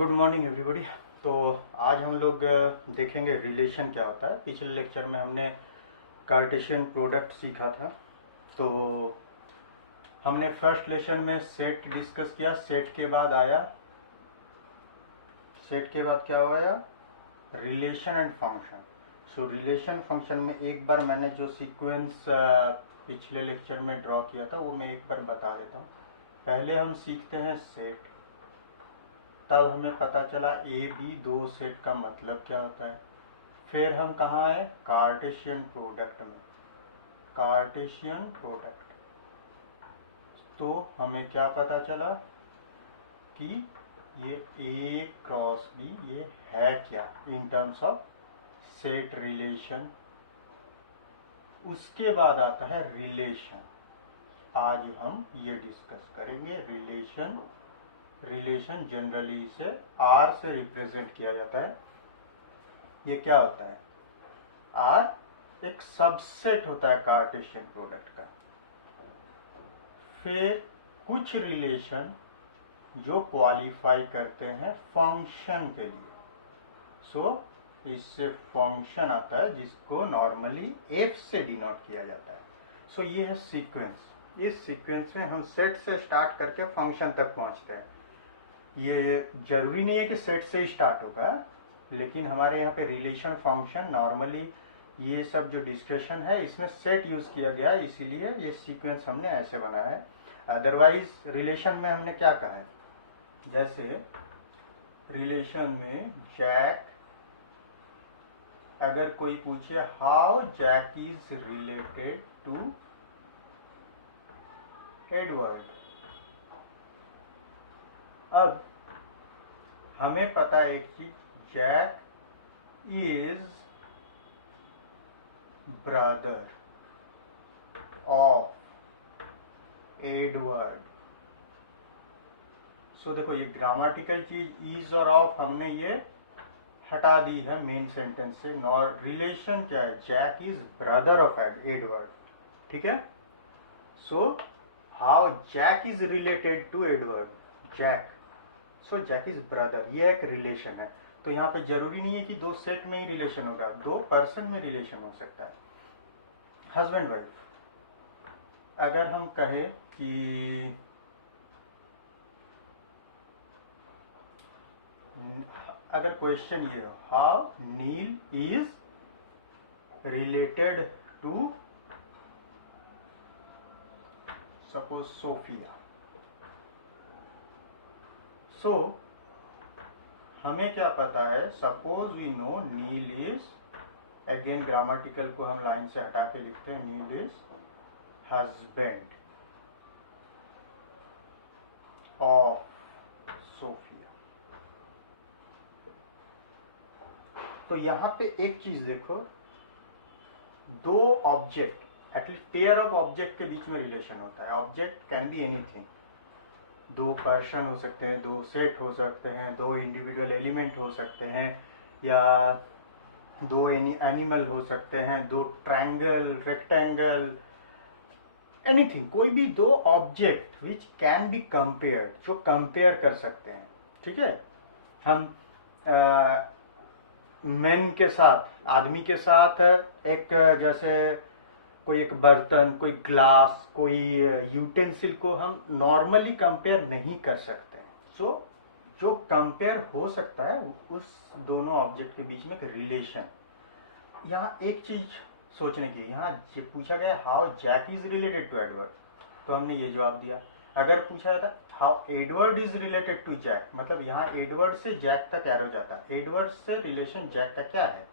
Good morning everybody. तो आज हम लोग देखेंगे रिलेशन क्या होता है। पिछले लेक्चर में हमने कार्टेशियन प्रोडक्ट सीखा था। तो हमने फर्स्ट लेसन में सेट डिस्कस किया। सेट के बाद क्या हुआ? Relation and function. So relation function में एक बार मैंने जो सीक्वेंस पिछले लेक्चर में ड्रॉ किया था वो मैं एक बार बता देता हूँ। पहले हम सीखते हैं सेट, तब हमें पता चला ए बी दो सेट का मतलब क्या होता है। फिर हम कहाँ आए? कार्टेशियन प्रोडक्ट में। कार्टेशियन प्रोडक्ट, तो हमें क्या पता चला कि ये ए क्रॉस बी ये है क्या in terms of set relation. उसके बाद आता है रिलेशन। आज हम ये डिस्कस करेंगे रिलेशन। रिलेशन जनरली इसे आर से रिप्रेजेंट किया जाता है। ये क्या होता है? आर एक सबसेट होता है कार्टेशियन प्रोडक्ट का। फिर कुछ रिलेशन जो क्वालिफाई करते हैं फंक्शन के लिए। सो इससे फंक्शन आता है जिसको नॉर्मली एफ से डिनोट किया जाता है। सो ये है सीक्वेंस। इस सीक्वेंस में हम सेट से स्टार्ट करके फंक्शन तक पहुंचते हैं। ये जरूरी नहीं है कि सेट से ही स्टार्ट होगा, लेकिन हमारे यहाँ पे रिलेशन फंक्शन नॉर्मली ये सब जो डिस्कशन है इसमें सेट यूज किया गया है, इसीलिए ये सीक्वेंस हमने ऐसे बनाया है। अदरवाइज रिलेशन में हमने क्या कहा है? जैसे रिलेशन में जैक, अगर कोई पूछे how Jack is related to Edward, अब हमें पता है एक चीज, Jack is brother of Edward. So देखो ये ग्रामेटिकल चीज इज और ऑफ हमने ये हटा दी है मेन सेंटेंस से। नॉर रिलेशन क्या है? Jack is brother of Edward. ठीक है। So how Jack is related to Edward, Jack, so Jack is brother, ये एक रिलेशन है। तो यहाँ पे जरूरी नहीं है कि दो सेट में ही रिलेशन होगा, दो पर्सन में रिलेशन हो सकता है। हस्बैंड वाइफ, अगर हम कहें कि अगर क्वेश्चन ये हो how Neil is related to suppose Sophia, so हमें क्या पता है? Suppose we know Neil is, again grammatical को हम लाइन से हटा के लिखते हैं, Neil is husband of Sophia. तो यहां पे एक चीज देखो, दो object, at least pair of object के बीच में रिलेशन होता है। ऑब्जेक्ट कैन बी एनीथिंग, दो पर्सन हो सकते हैं, दो सेट हो सकते हैं, दो इंडिविजुअल एलिमेंट हो सकते हैं, या दो एनिमल हो सकते हैं, दो ट्रायंगल, रेक्टेंगल, एनीथिंग, कोई भी दो object which can be compared, जो कंपेयर कर सकते हैं। ठीक है। हम मेन के साथ, आदमी के साथ एक, जैसे कोई एक बर्तन, कोई ग्लास, कोई यूटेंसिल को हम नॉर्मली कंपेयर नहीं कर सकते। सो जो कंपेयर हो सकता है उस दोनों ऑब्जेक्ट के बीच में एक रिलेशन। यहाँ एक चीज सोचने की, यहाँ पूछा गया how Jack is related to Edward, तो हमने ये जवाब दिया। अगर पूछा जाता how Edward is related to Jack, मतलब यहाँ एडवर्ड से जैक तक एरो जाता है, एडवर्ड से रिलेशन जैक का क्या है?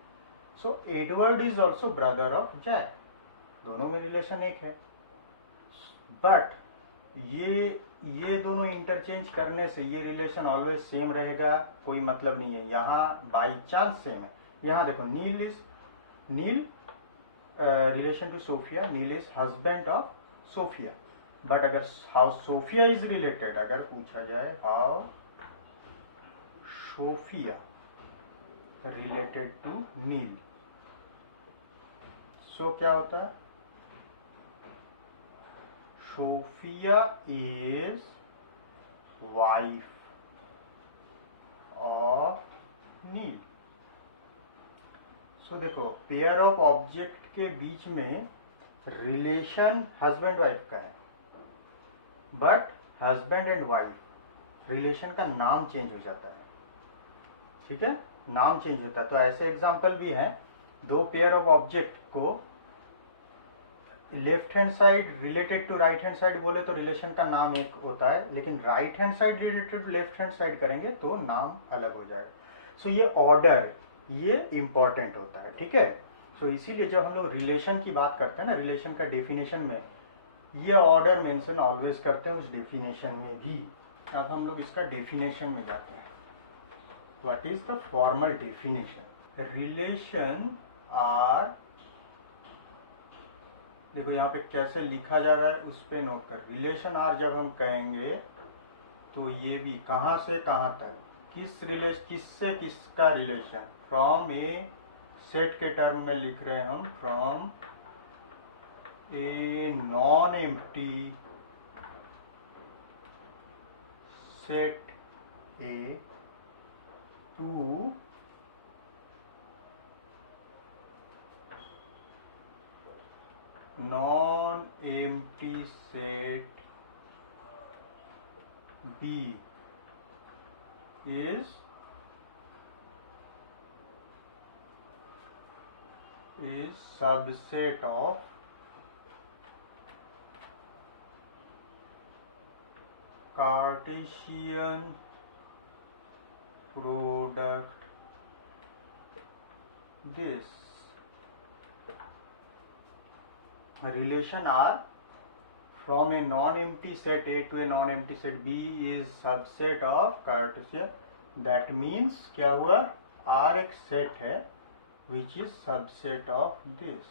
So Edward is also brother of Jack, दोनों में रिलेशन एक है। बट ये दोनों इंटरचेंज करने से ये रिलेशन ऑलवेज सेम रहेगा, कोई मतलब नहीं है। यहाँ बाई चांस सेम है। यहाँ देखो Neil relation to Sophia, Neil is husband of Sophia. But अगर हाउ सोफिया इज रिलेटेड, अगर पूछा जाए how Sophia related to Neil, so क्या होता है? Sophia is wife Neil. So देखो, पेयर ऑफ ऑब्जेक्ट के बीच में रिलेशन हस्बैंड वाइफ का है, but husband and wife relation का नाम चेंज हो जाता है। ठीक है, नाम चेंज होता है। तो ऐसे एग्जाम्पल भी हैं, दो पेयर ऑफ ऑब्जेक्ट को left hand side related to right hand side बोले तो रिलेशन का नाम एक होता है, लेकिन right hand side related to left hand side करेंगे तो नाम अलग हो जाएगा। सो ये ऑर्डर, ये इंपॉर्टेंट होता है। ठीक है, सो इसीलिए जब हम लोग रिलेशन की बात करते हैं ना, रिलेशन का डेफिनेशन में ये ऑर्डर मेंशन ऑलवेज करते हैं, उस डेफिनेशन में भी। अब हम लोग इसका डेफिनेशन में जाते हैं। What is the formal definition? Relation R, देखो यहाँ पे कैसे लिखा जा रहा है उस पे नोट कर। रिलेशन आर जब हम कहेंगे तो ये भी कहाँ से कहाँ तक, किससे किसका रिलेशन, फ्रॉम ए सेट के टर्म में लिख रहे हैं हम, from a non empty set A to non-empty set B is subset of Cartesian product this. Relation R from a non-empty set A to a non-empty set B is subset of Cartesian. That means क्या हुआ, R एक set है which is subset of this.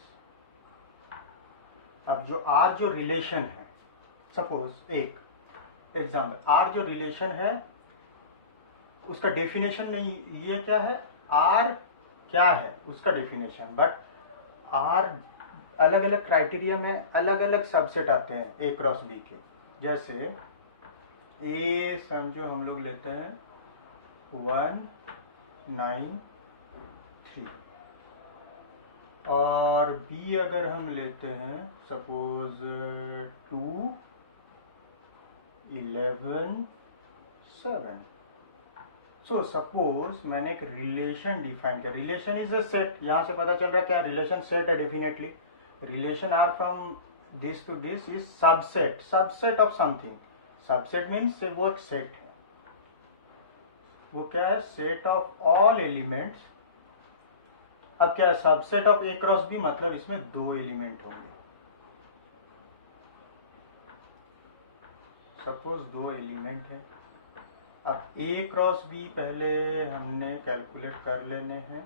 अब जो R जो relation है, suppose एक example, R जो रिलेशन है उसका डेफिनेशन नहीं, ये क्या है, R क्या है उसका डेफिनेशन, बट R अलग अलग क्राइटेरिया में अलग अलग सबसेट आते हैं ए क्रॉस बी के। जैसे ए समझो हम लोग लेते हैं 1 9 3, और बी अगर हम लेते हैं सपोज 2 11 7। सो सपोज मैंने एक रिलेशन डिफाइन किया, रिलेशन इज अ सेट, यहां से पता चल रहा है क्या, रिलेशन सेट है definitely. Relation R from this to this is subset, subset of something. Subset means वो एक सेट है, वो क्या है, सेट ऑफ ऑल एलिमेंट्स। अब क्या है, subset of A cross B, मतलब इसमें दो एलिमेंट होंगे, सपोज दो एलिमेंट है। अब ए क्रॉस बी पहले हमने कैलकुलेट कर लेने हैं।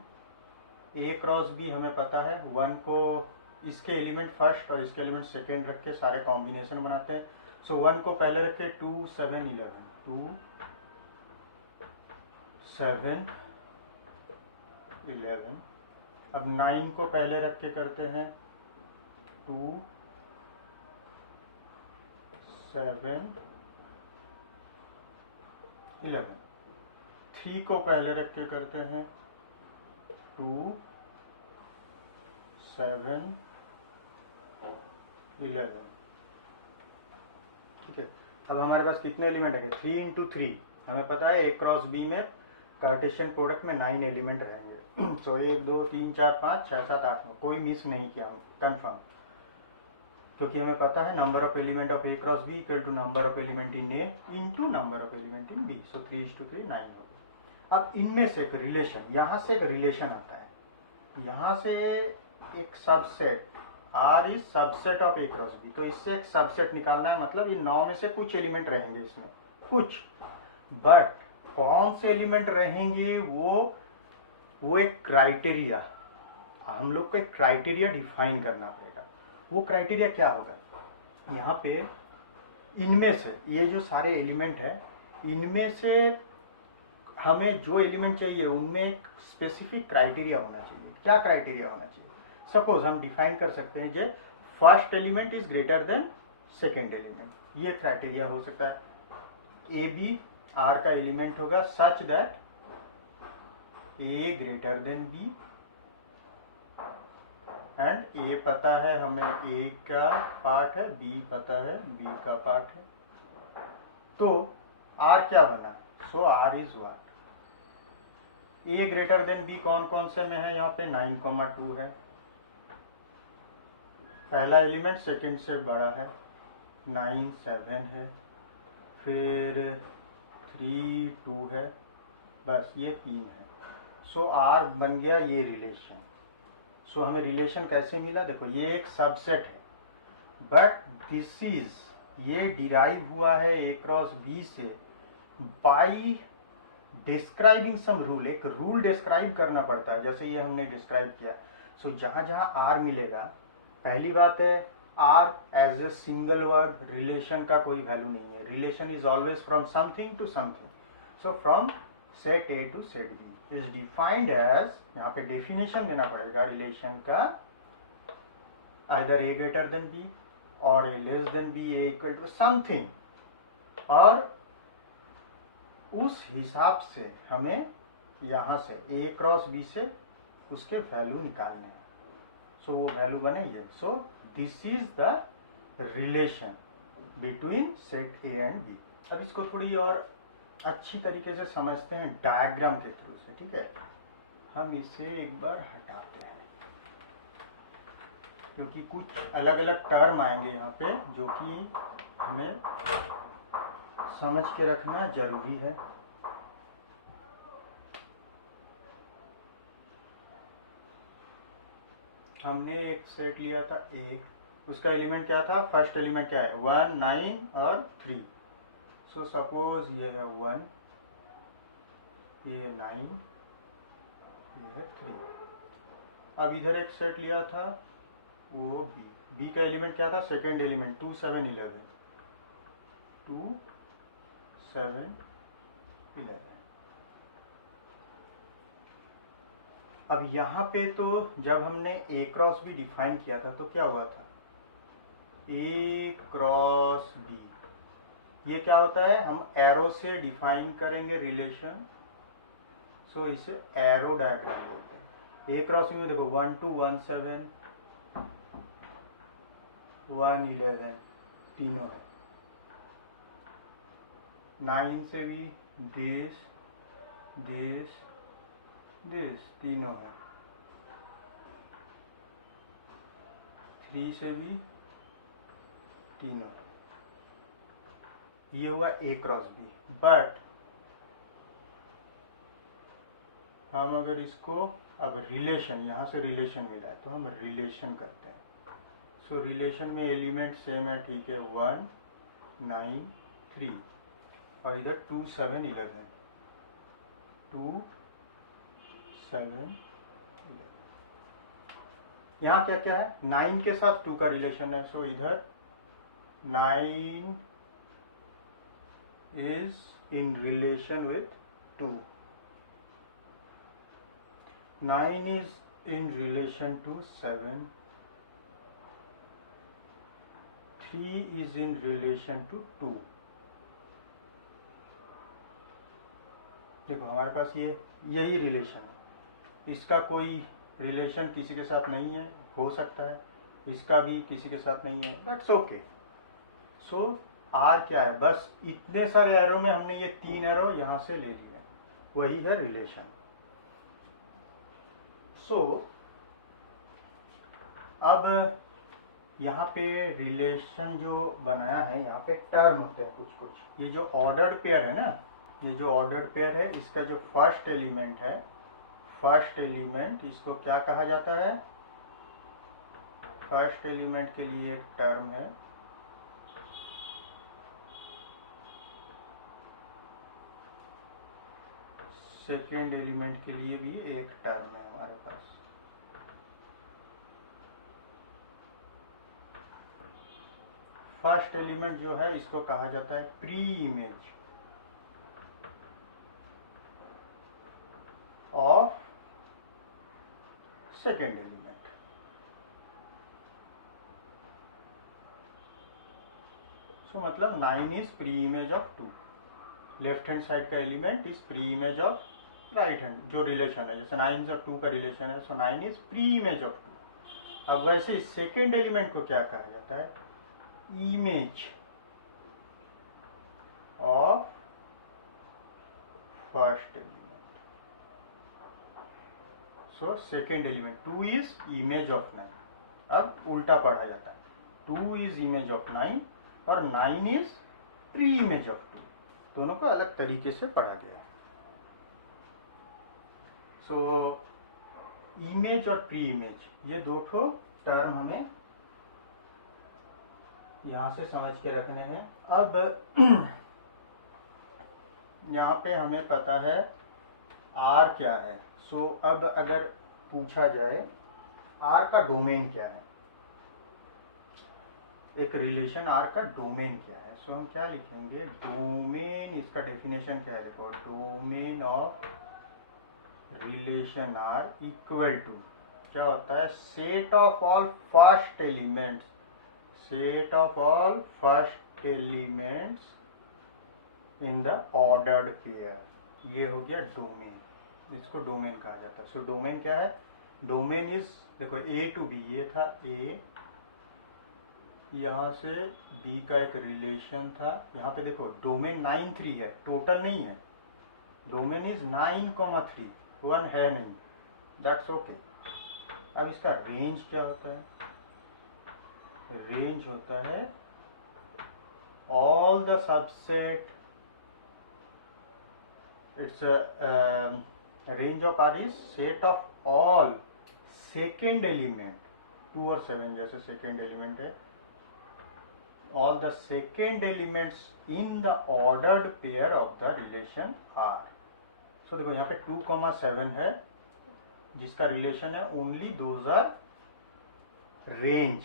ए क्रॉस बी हमें पता है, 1 को इसके एलिमेंट फर्स्ट और इसके एलिमेंट सेकेंड रख के सारे कॉम्बिनेशन बनाते हैं। सो 1 को पहले रखे 2 7 11, 2 7 11। अब 9 को पहले रख के करते हैं 2 7 11। 3 को पहले रख के करते हैं 2 7 11। ठीक है, अब हमारे पास कितने एलिमेंट है, 3 इंटू 3। हमें पता है ए क्रॉस बी में कार्टेशियन प्रोडक्ट में 9 एलिमेंट रहेंगे। सो 1 2 3 4 5 6 7 8 9, कोई मिस नहीं किया हम, कंफर्म, क्योंकि हमें पता है number of element of A cross B equal to number of element in A into number of element in B. So 3:3 9 हो गया। अब इनमें से एक रिलेशन, यहाँ से एक रिलेशन आता है, यहाँ से एक subset, R is subset of A cross B, तो इससे एक सबसेट निकालना है, मतलब इन 9 में से कुछ एलिमेंट रहेंगे इसमें, कुछ, बट कौन से एलिमेंट रहेंगे वो एक क्राइटेरिया, हम लोग को एक क्राइटेरिया डिफाइन करना पड़ेगा। वो क्राइटेरिया क्या होगा, यहाँ पे इनमें से ये जो सारे एलिमेंट है, इनमें से हमें जो एलिमेंट चाहिए उनमें एक स्पेसिफिक क्राइटेरिया होना चाहिए। क्या क्राइटेरिया होना चाहिए, सपोज हम डिफाइन कर सकते हैं जो first element is greater than second element, ये क्राइटेरिया हो सकता है। ए बी आर का एलिमेंट होगा such that A greater than B, and A पता है हमें ए का पार्ट है, बी पता है बी का पार्ट है, तो आर क्या बना? So R is what? A greater than B कौन कौन से में है? यहाँ पे 9,2 है, पहला एलिमेंट सेकंड से बड़ा है, 9 7 है, फिर 3 2 है, बस ये 3 है। सो आर बन गया ये रिलेशन। सो हमें रिलेशन कैसे मिला? देखो ये एक सबसेट है, बट दिस इज, ये डिराइव हुआ है ए क्रॉस बी से बाई डिस्क्राइबिंग सम रूल। एक रूल डिस्क्राइब करना पड़ता है, जैसे ये हमने डिस्क्राइब किया। सो जहां जहां आर मिलेगा, पहली बात है R as a single word, relation का कोई वैल्यू नहीं है। Relation is always from something to something. So from set A to set B is defined as, यहाँ पे डेफिनेशन देना पड़ेगा रिलेशन का, either A greater than B और A less than B, A equal to something, और उस हिसाब से हमें यहां से ए क्रॉस बी से उसके वैल्यू निकालने हैं। सो वो वैल्यू बने ये। So this is the relation between set A and B. अब इसको थोड़ी और अच्छी तरीके से समझते हैं डायग्राम के थ्रू से, ठीक है? हम इसे एक बार हटाते हैं, क्योंकि कुछ अलग अलग टर्म आएंगे यहाँ पे जो कि हमें समझ के रखना जरूरी है। हमने एक सेट लिया था एक, उसका एलिमेंट क्या था? फर्स्ट एलिमेंट क्या है? 1 9 और 3। सो सपोज ये है 1, ये 9, ये है 3। अब इधर एक सेट लिया था वो बी, बी का एलिमेंट क्या था? Second element 2 7 11, 2 7 11। अब यहाँ पे तो जब हमने ए क्रॉस बी डिफाइन किया था तो क्या हुआ था? ए क्रॉस बी, ये क्या होता है? हम एरो से डिफाइन करेंगे रिलेशन, सो इसे एरो डायग्राम बोलते हैं। ए क्रॉस बी में देखो 1 2 1 7 1 11 तीनों है, 9 से भी दिस दिस दिस तीनों है, 3 से भी तीनों है। ये हुआ ए क्रॉस बी। बट हम अगर इसको अब रिलेशन, यहाँ से रिलेशन मिला है तो हम रिलेशन करते हैं। सो रिलेशन में एलिमेंट सेम है, ठीक है? 1 9 3 और इधर 2 7 11, 2 7 11। यहाँ क्या क्या है? 9 के साथ 2 का रिलेशन है, सो इधर 9 is in relation with 2, 9 is in relation to 7, 3 is in relation to 2। देखो हमारे पास ये यही रिलेशन है, इसका कोई रिलेशन किसी के साथ नहीं है, हो सकता है इसका भी किसी के साथ नहीं है, दैट्स ओके। सो आर क्या है? बस इतने सारे एरो में हमने ये 3 एरो यहां से ले लिए, वही है रिलेशन। सो अब यहाँ पे रिलेशन जो बनाया है, यहाँ पे टर्म होते हैं कुछ कुछ। ये जो ऑर्डर्ड पेयर है ना, ये जो ऑर्डर्ड पेयर है, इसका जो फर्स्ट एलिमेंट है, फर्स्ट एलिमेंट इसको क्या कहा जाता है? फर्स्ट एलिमेंट के लिए एक टर्म है, सेकेंड एलिमेंट के लिए भी एक टर्म है हमारे पास। फर्स्ट एलिमेंट जो है इसको कहा जाता है pre image of second element. So मतलब 9 is pre image of 2, left hand side का element is pre image of right hand जो रिलेशन है, जैसे 9 और 2 का रिलेशन है, so 9 is pre image of 2। अब वैसे सेकेंड एलिमेंट को क्या कहा जाता है, image of first element. So second element 2 is image of 9। अब उल्टा पढ़ा जाता है, 2 इज इमेज ऑफ 9 और 9 इज प्री इमेज ऑफ 2। दोनों को अलग तरीके से पढ़ा गया है। सो इमेज और प्री इमेज, ये दो ठो टर्म हमें यहां से समझ के रखने हैं। अब यहाँ पे हमें पता है आर क्या है। सो अब अगर पूछा जाए आर का डोमेन क्या है, एक रिलेशन आर का डोमेन क्या है, सो हम क्या लिखेंगे, डोमेन, इसका डेफिनेशन क्या है, देखो, domain of relation R equal to क्या होता है, set of all first elements, set of all first elements in the ordered pair. ये हो गया डोमेन, इसको डोमेन कहा जाता है। सो डोमेन क्या है, डोमेन इज, देखो ए टू बी, ये था ए, यहाँ से बी का एक रिलेशन था, यहाँ पे देखो डोमेन 9 3 है, टोटल नहीं है, डोमेन इज 9,3, 1 है नहीं, दैट्स ओके। अब इसका रेंज क्या होता है, रेंज होता है all the subset, its range of R is set of all second element, 2 और 7 जैसे सेकेंड एलिमेंट है, all the second elements in the ordered pair of the relation R। so देखो यहाँ पे 2,7 है जिसका रिलेशन है only those are range,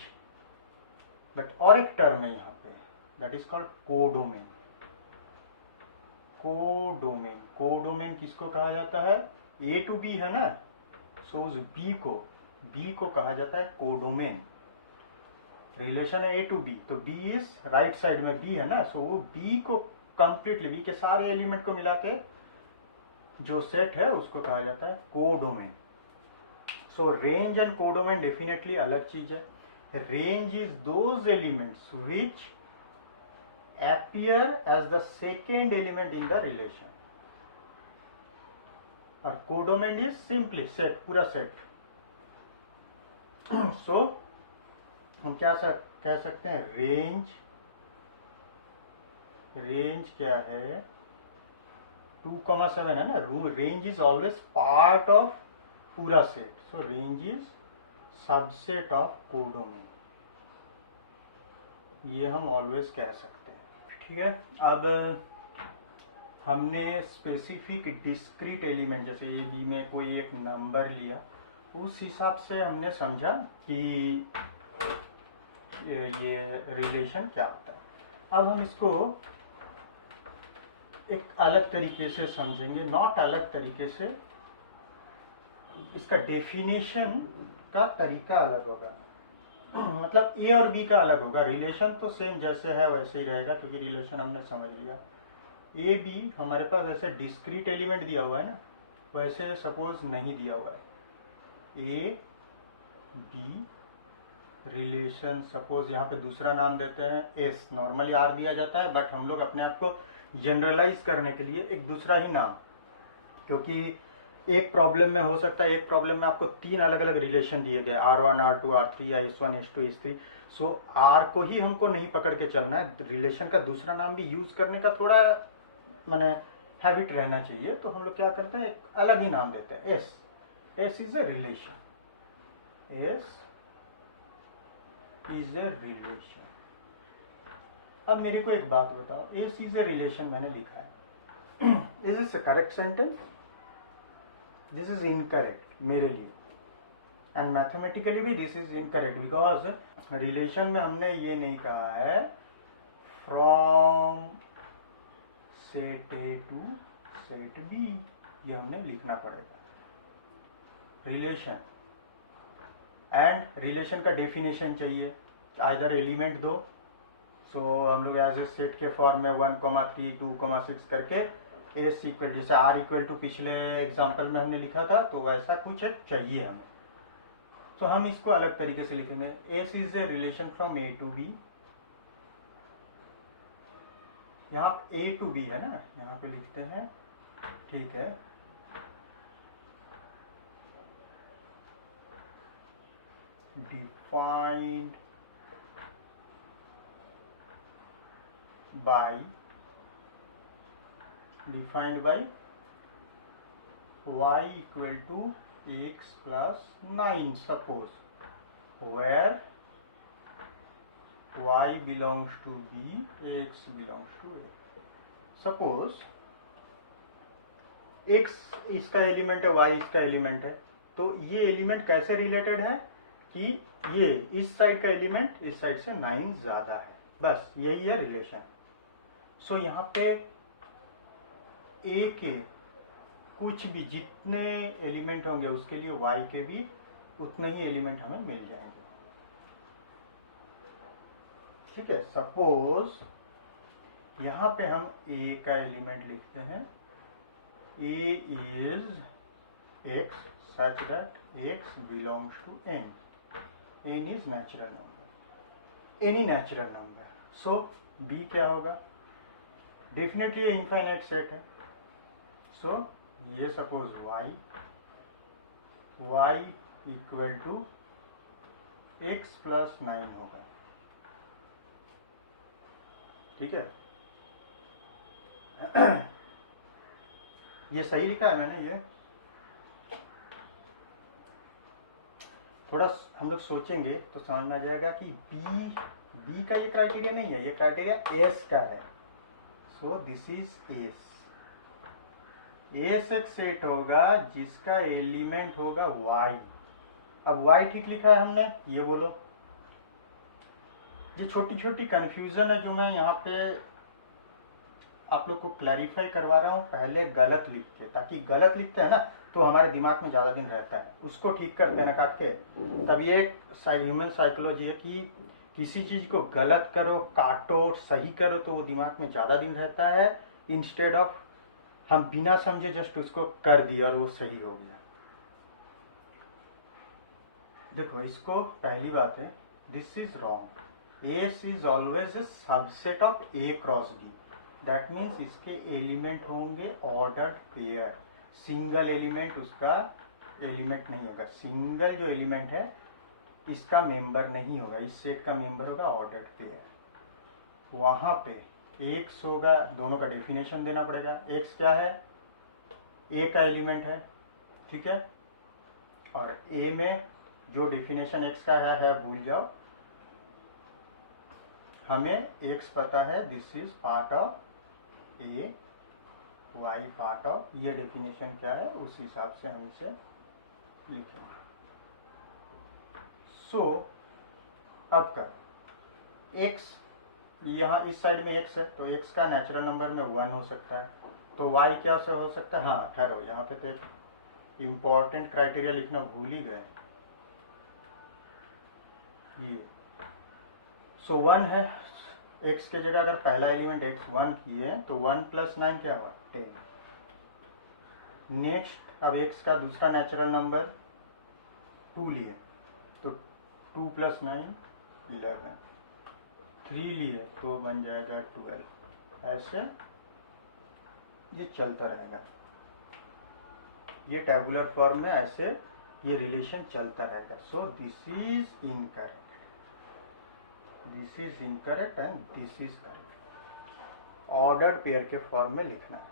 but और एक टर्म है यहाँ पे that is called codomain. Codomain, codomain किसको कहा जाता है, ए टू बी है ना, सो उस बी को कहा जाता है कोडोमेन। रिलेशन है ए टू बी, तो बी इज राइट साइड में बी है ना, सो वो बी को कंप्लीटली, बी के सारे एलिमेंट को मिला के जो सेट है उसको कहा जाता है codomain. So range and codomain definitely अलग चीज है। Range is those elements which appear as the second element in the relation, और कोडोमेन इज सिंपली सेट, पूरा सेट। सो हम क्या कह सकते हैं, रेंज क्या है, 2,7 है ना, range is always part of पूरा सेट, so range is subset of codomain, ये हम ऑलवेज कह सकते हैं। ठीक है, अब हमने स्पेसिफिक डिस्क्रीट एलिमेंट, जैसे ए बी में कोई एक नंबर लिया, उस हिसाब से हमने समझा कि ये रिलेशन क्या होता है। अब हम इसको एक अलग तरीके से समझेंगे, नॉट अलग तरीके से, इसका डेफिनेशन का तरीका अलग होगा, मतलब ए और बी का अलग होगा। रिलेशन तो सेम जैसे है वैसे ही रहेगा क्योंकि रिलेशन हमने समझ लिया। ए बी हमारे पास ऐसे डिस्क्रीट एलिमेंट दिया हुआ है ना, वैसे सपोज नहीं दिया हुआ है, ए बी रिलेशन, सपोज यहाँ पे दूसरा नाम देते हैं एस, नॉर्मली आर दिया जाता है बट हम लोग अपने आप को जनरलाइज करने के लिए एक दूसरा ही नाम, क्योंकि एक प्रॉब्लम में हो सकता है, एक प्रॉब्लम में आपको 3 अलग अलग रिलेशन दिए गए, R1 R2 R3 या S1 S2 S3, सो R को ही हमको नहीं पकड़ के चलना है, रिलेशन का दूसरा नाम भी यूज करने का थोड़ा माने हैबिट रहना चाहिए, तो हम लोग क्या करते हैं, एक अलग ही नाम देते हैं, S is a relation, S is a relation. अब मेरे को एक बात बताओ, एस इज ए रिलेशन मैंने लिखा है, is this a correct sentence? This is incorrect मेरे लिए, एंड मैथमेटिकली भी this is incorrect, because relation में हमने ये नहीं कहा है from set A to set B, ये हमने लिखना पड़ेगा रिलेशन, एंड रिलेशन का डेफिनेशन चाहिए, आइदर एलिमेंट दो, सो हम लोग एज ए सेट के फॉर्म में 1,3 2,6 करके एस इक्वल, जैसे आर इक्वल टू पिछले एग्जाम्पल में हमने लिखा था, तो वैसा कुछ एक चाहिए हमें। तो हम इसको अलग तरीके से लिखेंगे, S is a relation from A to B. यहाँ ए टू बी है ना, यहाँ पे लिखते हैं, ठीक है। Defined by y equal to x plus 9, suppose where y belongs to b, x belongs to a। Suppose x इसका एलिमेंट है, y इसका एलिमेंट है, तो ये एलिमेंट कैसे रिलेटेड है कि ये इस साइड का एलिमेंट इस साइड से 9 ज्यादा है, बस यही है रिलेशन। सो यहाँ पे a के कुछ भी जितने एलिमेंट होंगे उसके लिए y के भी उतने ही एलिमेंट हमें मिल जाएंगे, ठीक है। सपोज यहाँ पे हम a का एलिमेंट लिखते हैं, a is x such that x belongs to n, n is natural number, any natural number। so b क्या होगा, डेफिनेटली ये इनफाइनाइट सेट है। सो ये suppose y equal to x plus 9 होगा, ठीक है। ये सही लिखा है मैंने, ये थोड़ा हम लोग सोचेंगे तो समझ में आ जाएगा कि बी का ये क्राइटेरिया नहीं है, ये क्राइटेरिया एस का है। सो दिस इज एस। एस एक सेट होगा जिसका एलिमेंट होगा y। अब y ठीक लिखा है हमने, ये बोलो। ये छोटी छोटी कंफ्यूजन है जो मैं यहाँ पे आप लोग को क्लैरिफाई करवा रहा हूँ, पहले गलत लिख के, ताकि गलत लिखते हैं ना तो हमारे दिमाग में ज़्यादा दिन रहता है, उसको ठीक करते हैं ना काट के। तब ये एक ह्यूमन साइकोलॉजी है कि किसी चीज़ को गलत करो, काटो, सही करो तो वो दिमाग में ज़्यादा दिन रहता है, इंस्टेड ऑफ हम बिना समझे जस्ट उसको कर दिया और वो सही हो गया। देखो इसको, पहली बात है, this is wrong. S is always a subset of A cross D. That means इसके एलिमेंट होंगे ऑर्डर्ड पेयर, सिंगल एलिमेंट उसका एलिमेंट नहीं होगा। सिंगल जो एलिमेंट है इसका मेंबर नहीं होगा, इस सेट का मेंबर होगा ऑर्डर्ड पेयर। वहां पे एक्स होगा, दोनों का डेफिनेशन देना पड़ेगा। एक्स क्या है, ए का एलिमेंट है, ठीक है। और ए में जो डेफिनेशन एक्स का है भूल जाओ, हमें एक्स पता है, this is part of A, Y part of, ये डेफिनेशन क्या है उस हिसाब से हम इसे लिखेंगे। सो अब कर एक्स, यहाँ इस साइड में एक्स है तो एक्स का नेचुरल नंबर में 1 हो सकता है, तो वाई क्या से हो सकता है। हाँ ठहरो, यहाँ पे तो एक इम्पॉर्टेंट क्राइटेरिया लिखना भूल ही गए, ये। सो 1 है, x के जगह अगर पहला एलिमेंट x 1 किए तो 1 प्लस 9 क्या हुआ, 10। नेक्स्ट अब x का दूसरा नेचुरल नंबर 2 लिए तो 2 प्लस 9 11, 3 लिए तो बन जाएगा 12। ऐसे ये चलता रहेगा, ये टेबुलर फॉर्म में ऐसे ये रिलेशन चलता रहेगा। सो this is incorrect, this is incorrect and this is correct. Ordered pair के फॉर्म में लिखना है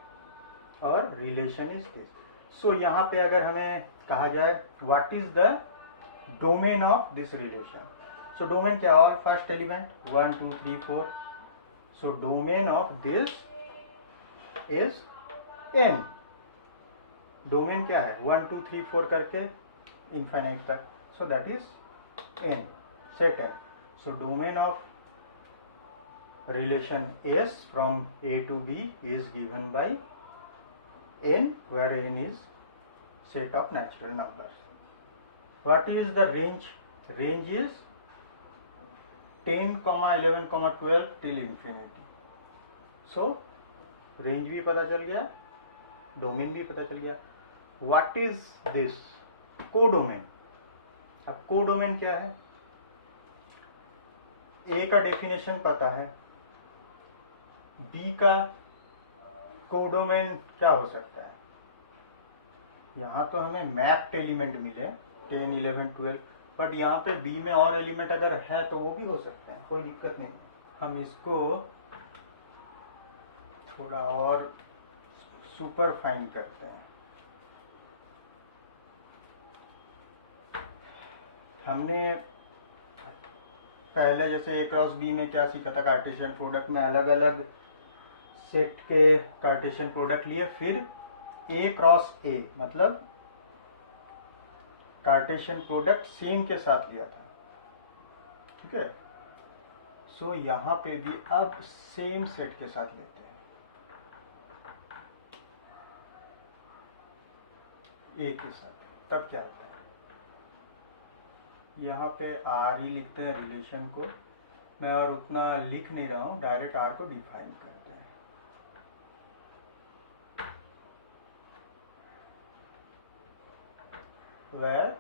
और रिलेशन इज दिस। सो यहाँ पे अगर हमें कहा जाए what is the domain of this relation, so domain क्या, all first element 1 2 3 4। So domain of this is n। Domain क्या है 1 2 3 4 करके इनफाइनाइट तक, so that is n, set n। So domain of relation S from A to B is given by n, where n is set of natural numbers. What is the range? Range is 10, 11, 12 till infinity. So range भी पता चल गया domain भी पता चल गया। What is this codomain? अब codomain क्या है? ए का डेफिनेशन पता है, बी का कोडोमेन क्या हो सकता है? यहाँ तो हमें मैप्ड एलिमेंट मिले 10, 11, 12, बट यहाँ पे बी में और एलिमेंट अगर है तो वो भी हो सकते हैं, कोई दिक्कत नहीं। हम इसको थोड़ा और सुपर फाइन करते हैं। हमने पहले जैसे ए क्रॉस बी में क्या सीखा था, कार्टेशियन प्रोडक्ट में अलग अलग सेट के कार्टेशियन प्रोडक्ट लिए, फिर ए क्रॉस ए मतलब कार्टेशियन प्रोडक्ट सेम के साथ लिया था, ठीक है। सो यहाँ पे भी अब सेम सेट के साथ लेते हैं, ए के साथ, तब क्या होता है? यहाँ पे आर ही लिखते हैं रिलेशन को, मैं और उतना लिख नहीं रहा हूँ, डायरेक्ट आर को डिफाइन करते हैं। where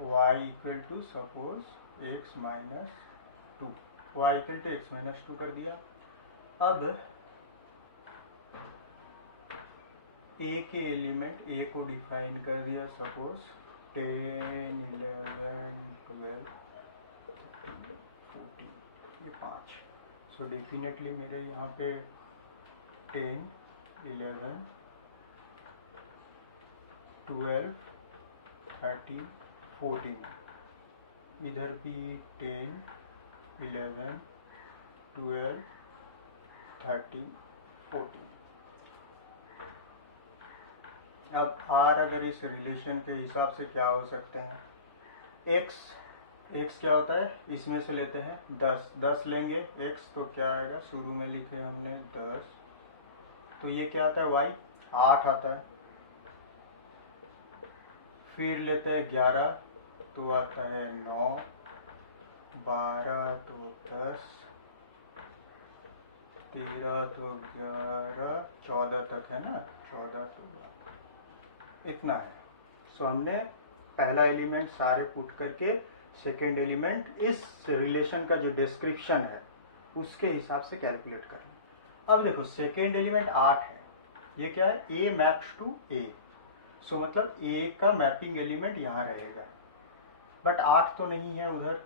y equal to suppose x minus 2, y equal to x minus 2 कर दिया। अब a के एलिमेंट a को डिफाइन कर दिया, सपोज 10, 11, 12, 14, ये 5। सो डेफिनेटली मेरे यहाँ पे 10, 11, 12, 13, 14, इधर भी 10, 11, 12, 13, 14। अब r अगर इस रिलेशन के हिसाब से क्या हो सकते हैं? x क्या होता है? इसमें से लेते हैं 10 लेंगे x, तो क्या आएगा? शुरू में लिखे हमने 10, तो ये क्या आता है? y 8 आता है। फिर लेते हैं 11, तो आता है 9, 12 तो 10, 13 तो 11, 14 तक है ना, 14 तो इतना है। सो हमने पहला एलिमेंट सारे पुट करके सेकेंड एलिमेंट इस रिलेशन का जो डिस्क्रिप्शन है उसके हिसाब से कैलकुलेट करना। अब देखो सेकेंड एलिमेंट 8 है, ये क्या है? ए मैप्स टू ए, सो मतलब ए का मैपिंग एलिमेंट यहाँ रहेगा, बट 8 तो नहीं है उधर,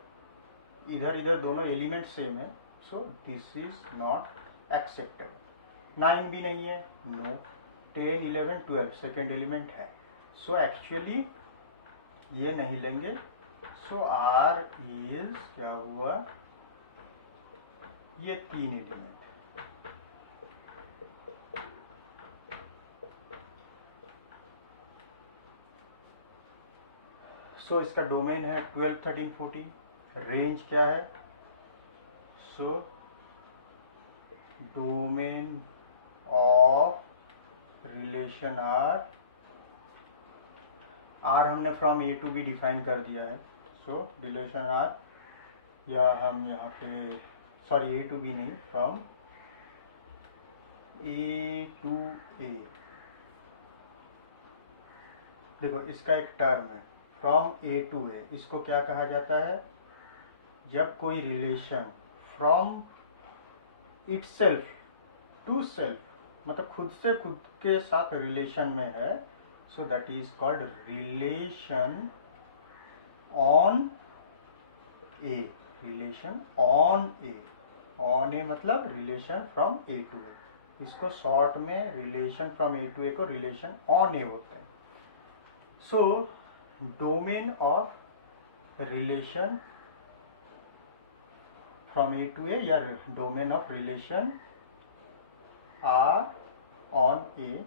इधर दोनों एलिमेंट सेम है, सो दिस इज नॉट एक्सेप्टेबल। 9 भी नहीं है, नो। 10, 11, 12 सेकेंड एलिमेंट है, सो एक्चुअली ये नहीं लेंगे। सो आर इज क्या हुआ? ये 3 एलिमेंट। सो इसका डोमेन है 12, 13, 14। रेंज क्या है? So domain of relation R हमने from A to B define कर दिया है। सो रिलेशन आर, या हम यहाँ पे सॉरी ए टू बी नहीं, फ्रॉम ए टू ए। देखो इसका एक टर्म है फ्रॉम ए टू ए, इसको क्या कहा जाता है? जब कोई relation from itself to self, मतलब खुद से खुद के साथ रिलेशन में है, so that is called relation on A. Relation on A, on A मतलब relation from A to A, इसको शॉर्ट में relation from A to A को रिलेशन ऑन ए बोलते हैं। So domain of relation from A to A या domain of relation R on A,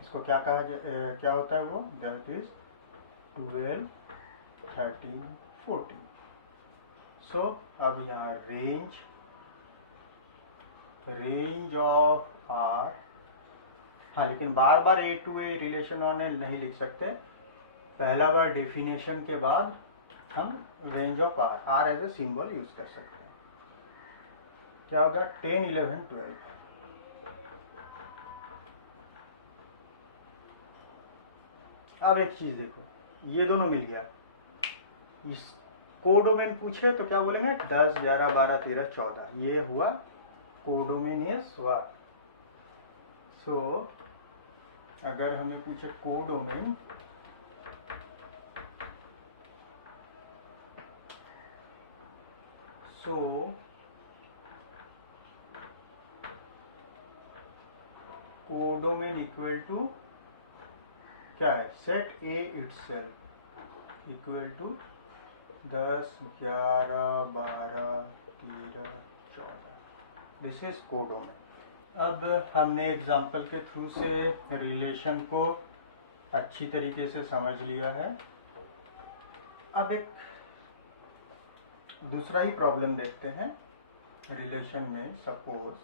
इसको क्या कहा क्या होता है वो? That is 12, 13, 14। सो अब यहाँ रेंज ऑफ आर, हाँ लेकिन बार बार A to A relation on A नहीं लिख सकते, पहला बार डेफिनेशन के बाद हम range of R as a symbol use कर सकते हैं। क्या होगा? 10, 11, 12। अब एक चीज देखो, ये दोनों मिल गया, इस कोडोमेन पूछे तो क्या बोलेंगे, 10, 11, 12, 13, 14, ये हुआ कोडोमेनियस वर्ड। सो अगर हमें पूछे codomain, so codomain equal to क्या है, set A itself equal to 10, 11, 12, 13, 14, this is codomain. अब हमने एग्जाम्पल के थ्रू से रिलेशन को अच्छी तरीके से समझ लिया है। अब एक दूसरा ही प्रॉब्लम देखते हैं रिलेशन में। सपोज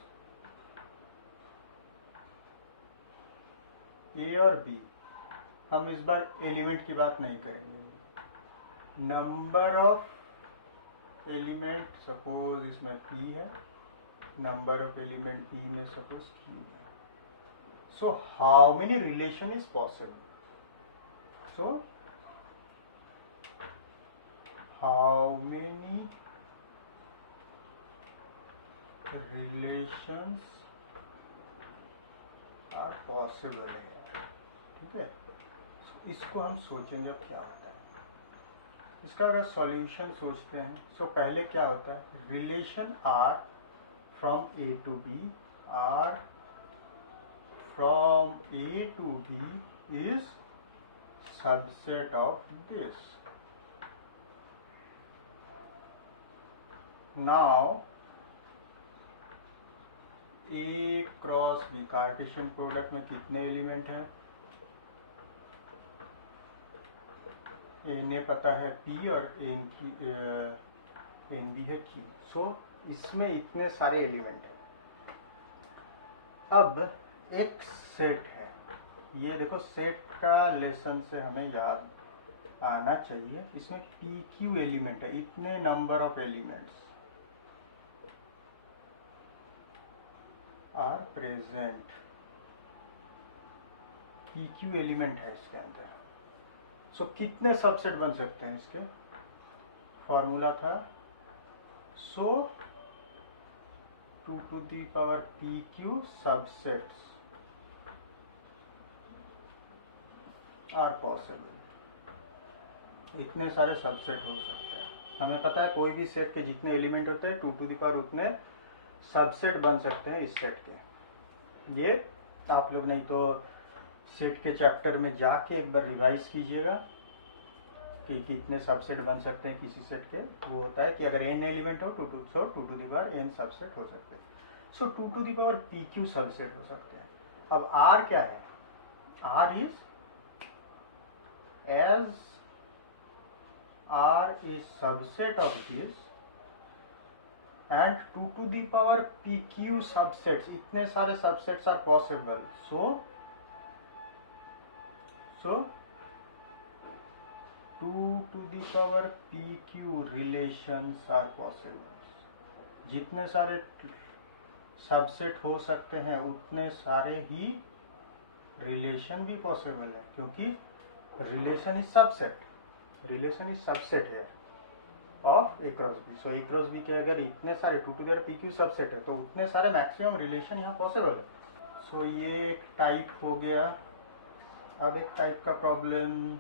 ए और बी, हम इस बार एलिमेंट की बात नहीं करेंगे, नंबर ऑफ एलिमेंट, सपोज इसमें पी है, नंबर ऑफ एलिमेंट पी में सपोज क्यू है। So how many relation is possible, so how many relations are possible है, ठीक है। so, इसको हम सोचेंगे अब क्या होता है इसका। अगर सॉल्यूशन सोचते हैं, सो पहले क्या होता है, relation R from A to B, R from A to B is subset of this. Now A cross B, Cartesian product में कितने एलिमेंट हैं, ए ने पता है पी और एन भी है क्यू। सो इसमें इतने सारे एलिमेंट हैं। अब एक सेट है, ये देखो सेट का लेसन से हमें याद आना चाहिए, इसमें पी क्यू एलिमेंट है, इतने number of elements are present, P Q element है इसके अंदर। सो कितने सबसेट बन सकते हैं इसके, फॉर्मूला था so 2 to the power pq subsets are possible, इतने सारे सबसेट हो सकते हैं। हमें पता है कोई भी सेट के जितने एलिमेंट होते हैं 2 to the power उतने सबसेट बन सकते हैं इस सेट के। ये आप लोग नहीं तो सेट के चैप्टर में जाके एक बार रिवाइज कीजिएगा कि कितने सबसेट बन सकते हैं किसी सेट के। वो होता है कि अगर n एलिमेंट हो 2 to the power n subset हो सकते हैं। सो 2 to the power pq subset हो सकते हैं। अब r क्या है, r is as r is subset of this and 2 to the power pq subsets, इतने सारे subsets are possible. So 2 to the power pq relations are possible. जितने सारे सबसेट हो सकते हैं उतने सारे ही रिलेशन भी पॉसिबल है, क्योंकि relation is subset, relation is subset है of A cross B. So A cross B के अगर इतने सारे 2 to the power pq subset है तो उतने सारे मैक्सिमम रिलेशन यहाँ पॉसिबल है। सो ये एक टाइप हो गया। अब एक टाइप का प्रॉब्लम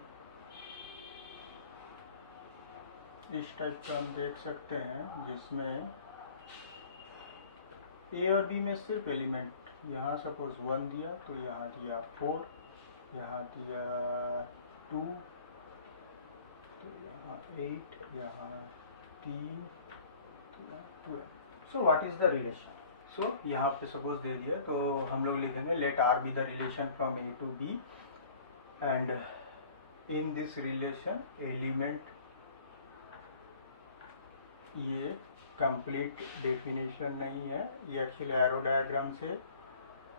इस टाइप का हम देख सकते हैं जिसमें ए और बी में सिर्फ एलिमेंट, यहाँ सपोज 1 दिया तो यहाँ दिया 4, यहाँ दिया 2, तो यहाँ 8, यहाँ 3, तो यहाँ 12। So what is the relation. So यहाँ पे सपोज दे दिया तो हम लोग लिखेंगे let R be the relation from A to B and in this relation element, ये कंप्लीट डेफिनेशन नहीं है, ये एक्चुअली एरो डायग्राम से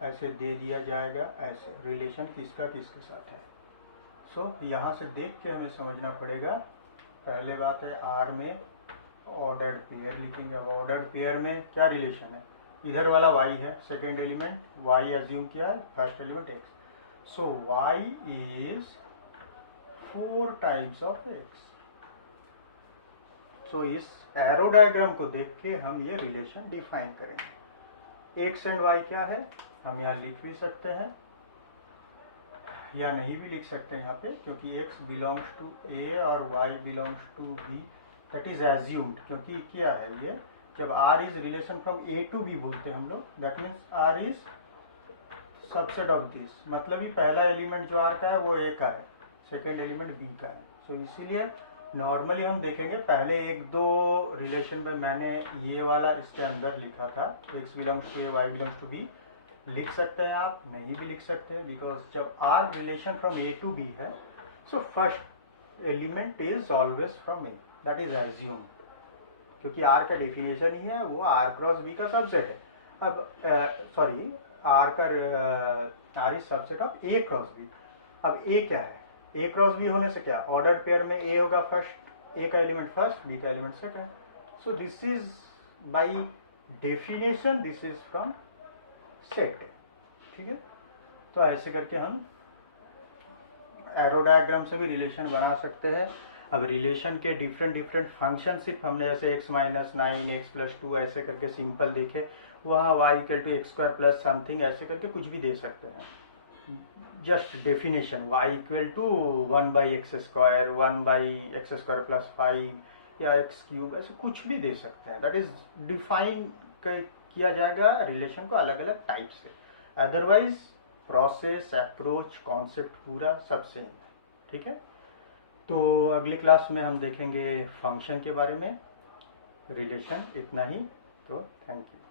ऐसे दे दिया जाएगा, ऐसे रिलेशन किसका किसके साथ है। सो यहाँ से देख के हमें समझना पड़ेगा। पहले बात है आर में ऑर्डर्ड पेयर लिखेंगे। ऑर्डर्ड पेयर में क्या रिलेशन है, इधर वाला y है, सेकेंड एलिमेंट y एज्यूम किया है, first element x। So y is 4 types of X. So इस एरो डायग्राम को देख के हम ये रिलेशन डिफाइन करेंगे। एक्स एंड वाई क्या है, हम यहाँ लिख भी सकते हैं या नहीं भी लिख सकते हैं यहाँ पे, क्योंकि x बिलोंग्स टू a और y belongs to b, that is assumed. क्योंकि क्या है ये, जब r is relation from a to b बोलते हैं हम लोग, that means r is subset of this, मतलब ही पहला एलिमेंट जो r का है वो a का है, सेकेंड एलिमेंट b का है। सो इसीलिए नॉर्मली हम देखेंगे, पहले एक दो रिलेशन में मैंने ये वाला इसके अंदर लिखा था, x belongs to a, y belongs to b, लिख सकते हैं आप, नहीं भी लिख सकते हैं, बिकॉज जब R relation from A to B है, so first element is always from A, that is assume, क्योंकि आर का डेफिनेशन ही है वो आर क्रॉस बी का सबसेट है। अब सॉरी, आर का R is subset of A cross B. अब ए क्या है, ए क्रॉस बी होने से क्या, ऑर्डर्ड पेयर में ए होगा फर्स्ट, ए का एलिमेंट फर्स्ट, बी का element second. So this is by definition this is from set, ठीक है। तो ऐसे करके हम एरो डायग्राम से भी रिलेशन बना सकते हैं। अब रिलेशन के डिफरेंट फंक्शन सिर्फ हमने जैसे x माइनस 9, x+2 ऐसे करके सिंपल देखे, वहाँ y equal to X square plus something ऐसे करके कुछ भी दे सकते हैं। Just definition y equal to 1/x², 1/x² प्लस 5 या x³ ऐसे कुछ भी दे सकते हैं, दैट इज डिफाइन किया जाएगा रिलेशन को अलग अलग टाइप से। अदरवाइज प्रोसेस, अप्रोच, कॉन्सेप्ट पूरा सब सेम है, ठीक है। तो अगली क्लास में हम देखेंगे फंक्शन के बारे में, रिलेशन इतना ही। तो थैंक यू।